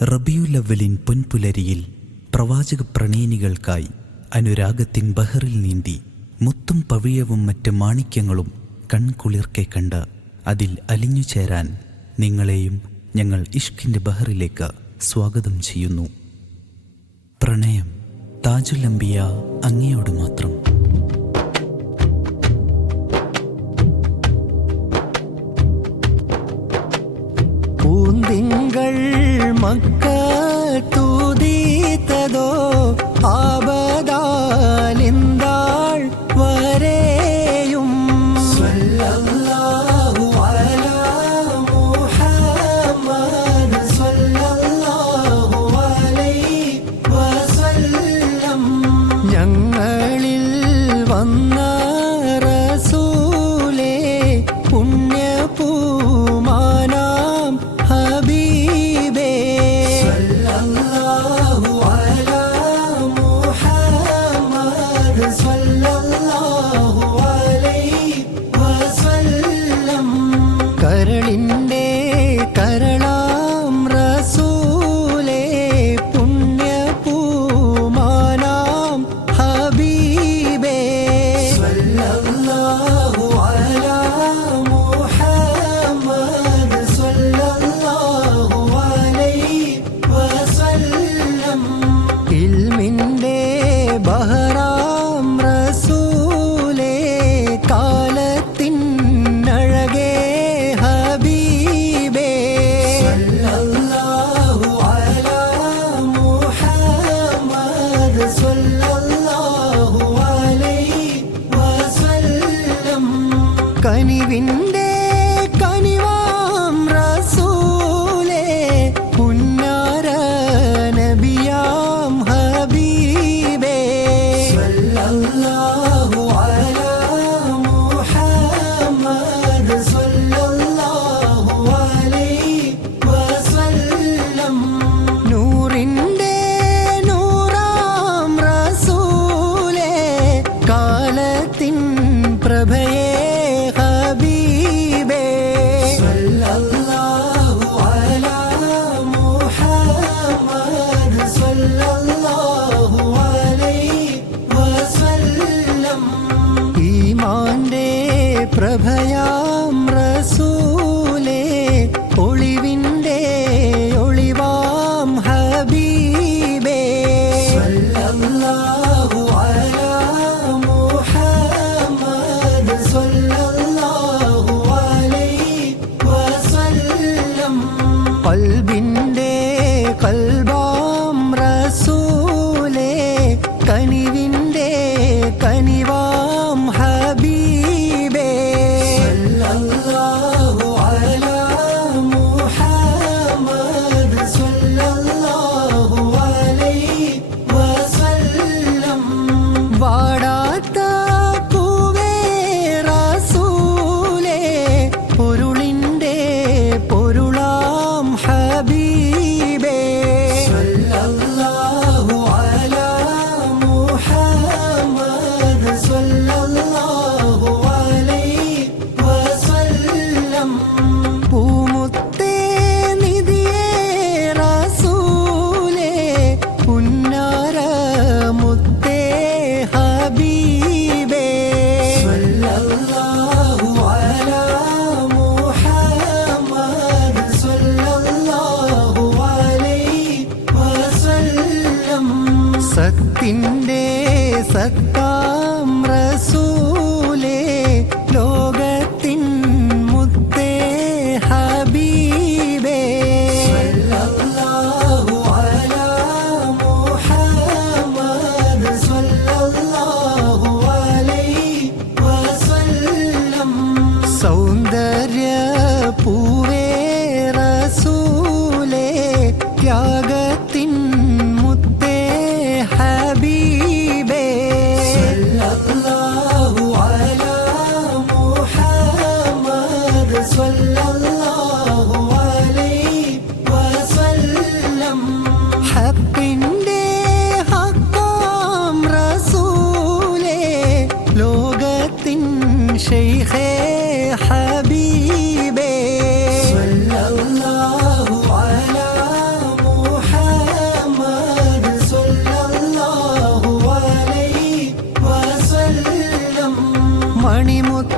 റബിയുലവലിൻ പൊൻപുലരിയിൽ പ്രവാചക പ്രണയിനികൾക്കായി അനുരാഗത്തിൻ ബഹറിൽ നീന്തി മുത്തും പവിഴവും മറ്റ് മാണിക്യങ്ങളും കൺകുളിർക്കെ കണ്ട് അതിൽ അലിഞ്ഞു ചേരാൻ നിങ്ങളെയും ഞങ്ങൾ ഇഷ്കിന്റെ ബഹറിലേക്ക് സ്വാഗതം ചെയ്യുന്നു. പ്രണയം താജുലംബിയ അങ്ങയോട് മാത്രം. বাহার that. ഹപ്പിന്റെ ഹക്കാം റസൂലേ ലോകത്തിൻ ഷെയ്ഖേ ഹബീബേ. സല്ലല്ലാഹു അല മുഹമ്മദ് സല്ലല്ലാഹു അലൈഹി വസല്ലം. മണിമുത്ത്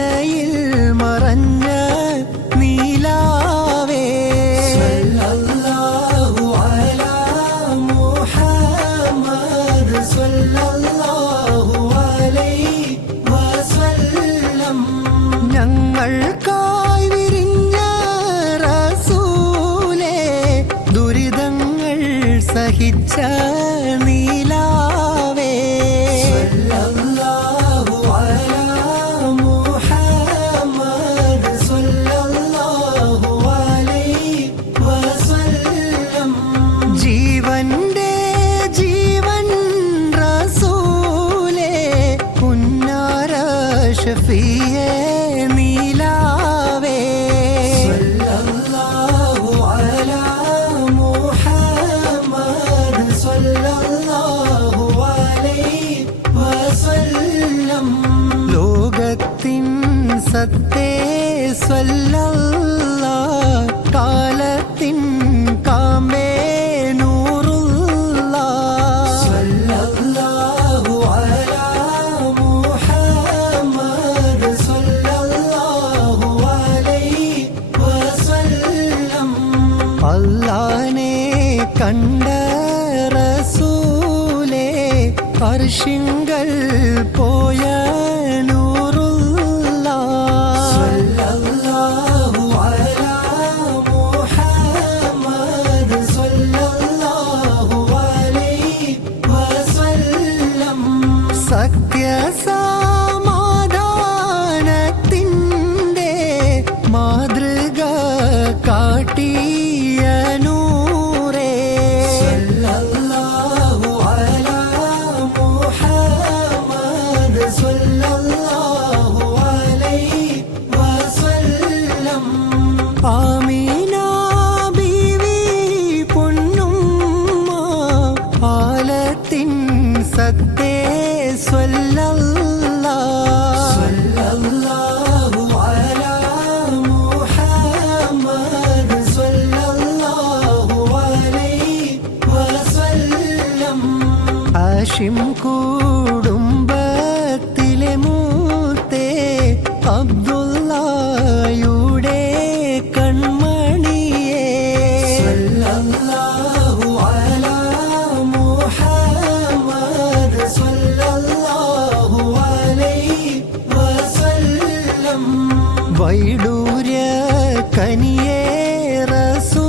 സഹിച്ച നീലാ സല്ലല്ല കാലത്തിൻ കാമേ നൂറുള്ള സല്ലല്ലാഹു അല മുഹമ്മദ് സല്ലല്ലാഹു അലൈഹി വസല്ലം. അല്ലാഹനെ കണ്ട റസൂലേ അർഷിങ്ക സത്തേ സ്വല്ലല്ലാ. സ്വല്ലല്ലാഹു അല മുഹമ്മദ് സ്വല്ലല്ലാഹു അലൈഹി വസല്ലം. ആശിം കൂ വൈഡൂര്യ കനിയേറസു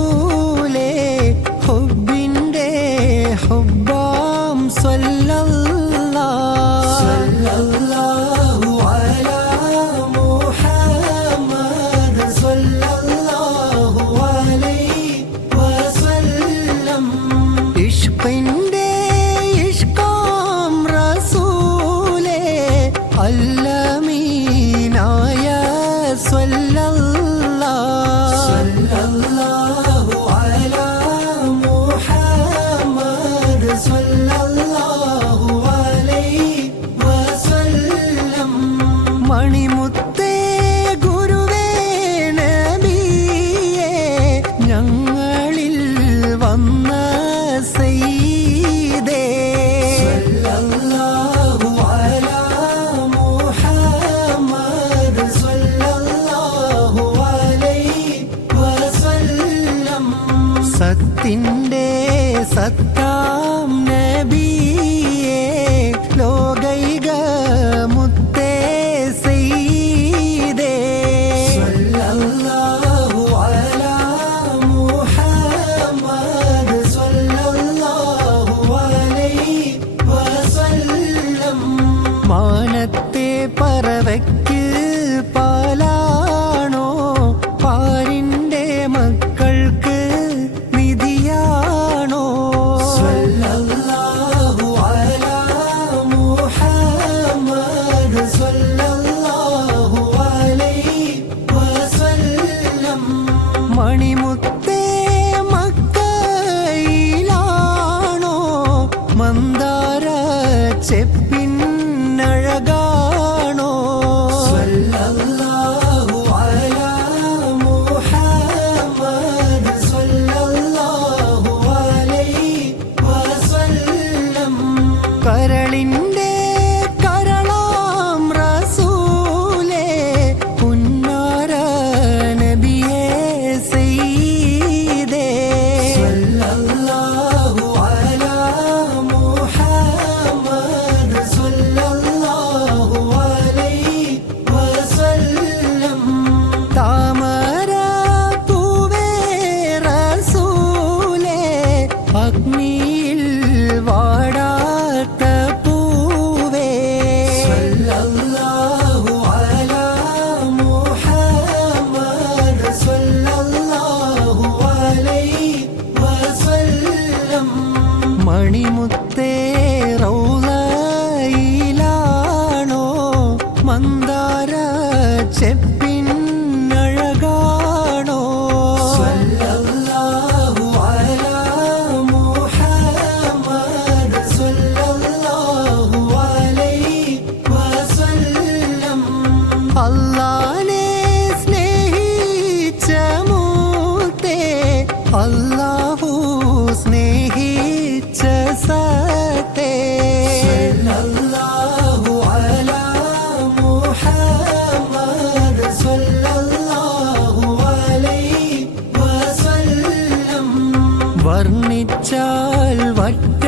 വർണിച്ചാൽ വറ്റാത്ത